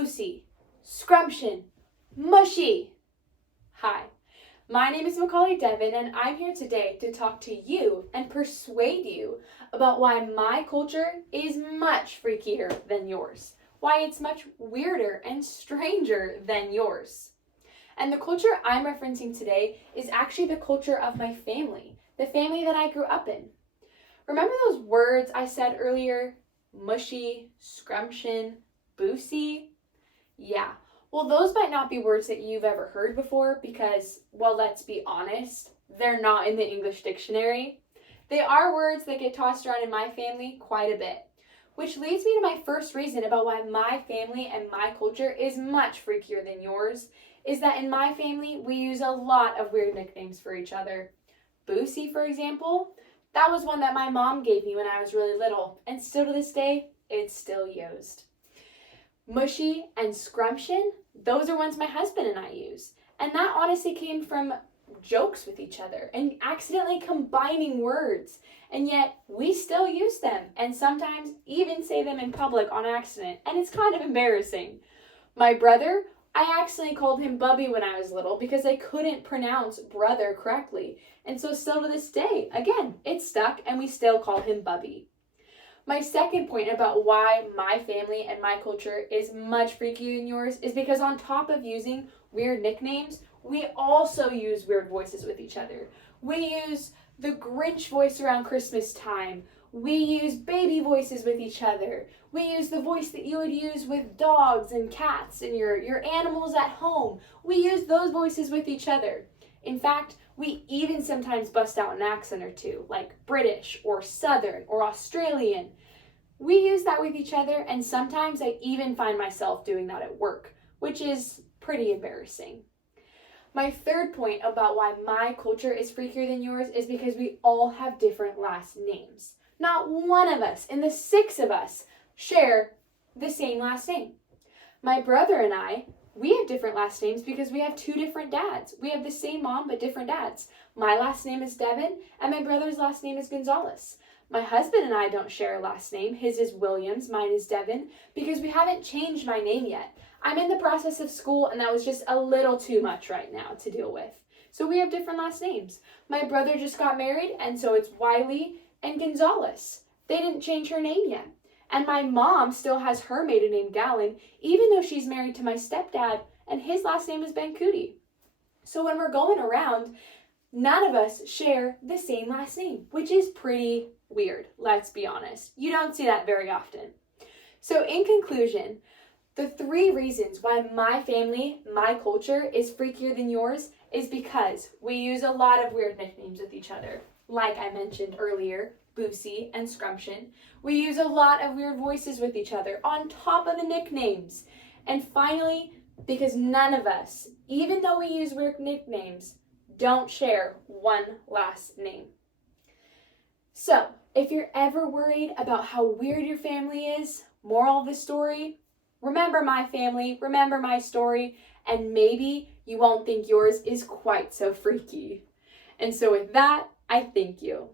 boosy, scrumptious, mushy. Hi, my name is Macaulay Devon, and I'm here today to talk to you and persuade you about why my culture is much freakier than yours, why it's much weirder and stranger than yours. And the culture I'm referencing today is actually the culture of my family, the family that I grew up in. Remember those words I said earlier? Mushy, scrumptious, boosy? Yeah. Well, those might not be words that you've ever heard before because, well, let's be honest, they're not in the English dictionary. They are words that get tossed around in my family quite a bit, which leads me to my first reason about why my family and my culture is much freakier than yours, is that in my family, we use a lot of weird nicknames for each other. Boosy, for example, that was one that my mom gave me when I was really little, and still to this day, it's still used. Mushy and scrumptious, those are ones my husband and I use. And that honestly came from jokes with each other and accidentally combining words. And yet we still use them and sometimes even say them in public on accident. And it's kind of embarrassing. My brother, I accidentally called him Bubby when I was little because I couldn't pronounce brother correctly. And so still to this day, again, it's stuck and we still call him Bubby. My second point about why my family and my culture is much freakier than yours is because on top of using weird nicknames, we also use weird voices with each other. We use the Grinch voice around Christmas time. We use baby voices with each other. We use the voice that you would use with dogs and cats and your animals at home. We use those voices with each other. In fact, we even sometimes bust out an accent or two, like British or Southern or Australian. We use that with each other, and sometimes I even find myself doing that at work, which is pretty embarrassing. My third point about why my culture is freakier than yours is because we all have different last names. Not one of us in the 6 of us share the same last name. My brother and I, we have different last names because we have 2 different dads. We have the same mom, but different dads. My last name is Devon, and my brother's last name is Gonzalez. My husband and I don't share a last name. His is Williams, mine is Devon, because we haven't changed my name yet. I'm in the process of school, and that was just a little too much right now to deal with. So we have different last names. My brother just got married, and so it's Wiley and Gonzalez. They didn't change her name yet. And my mom still has her maiden name Gallen, even though she's married to my stepdad, and his last name is Bencuti. So when we're going around, none of us share the same last name, which is pretty weird, let's be honest. You don't see that very often. So in conclusion, the 3 reasons why my family, my culture is freakier than yours is because we use a lot of weird nicknames with each other. Like I mentioned earlier, boosy and scrumptious. We use a lot of weird voices with each other on top of the nicknames. And finally, because none of us, even though we use weird nicknames, don't share one last name. So, if you're ever worried about how weird your family is, moral of the story, remember my family, remember my story, and maybe you won't think yours is quite so freaky. And so with that, I thank you.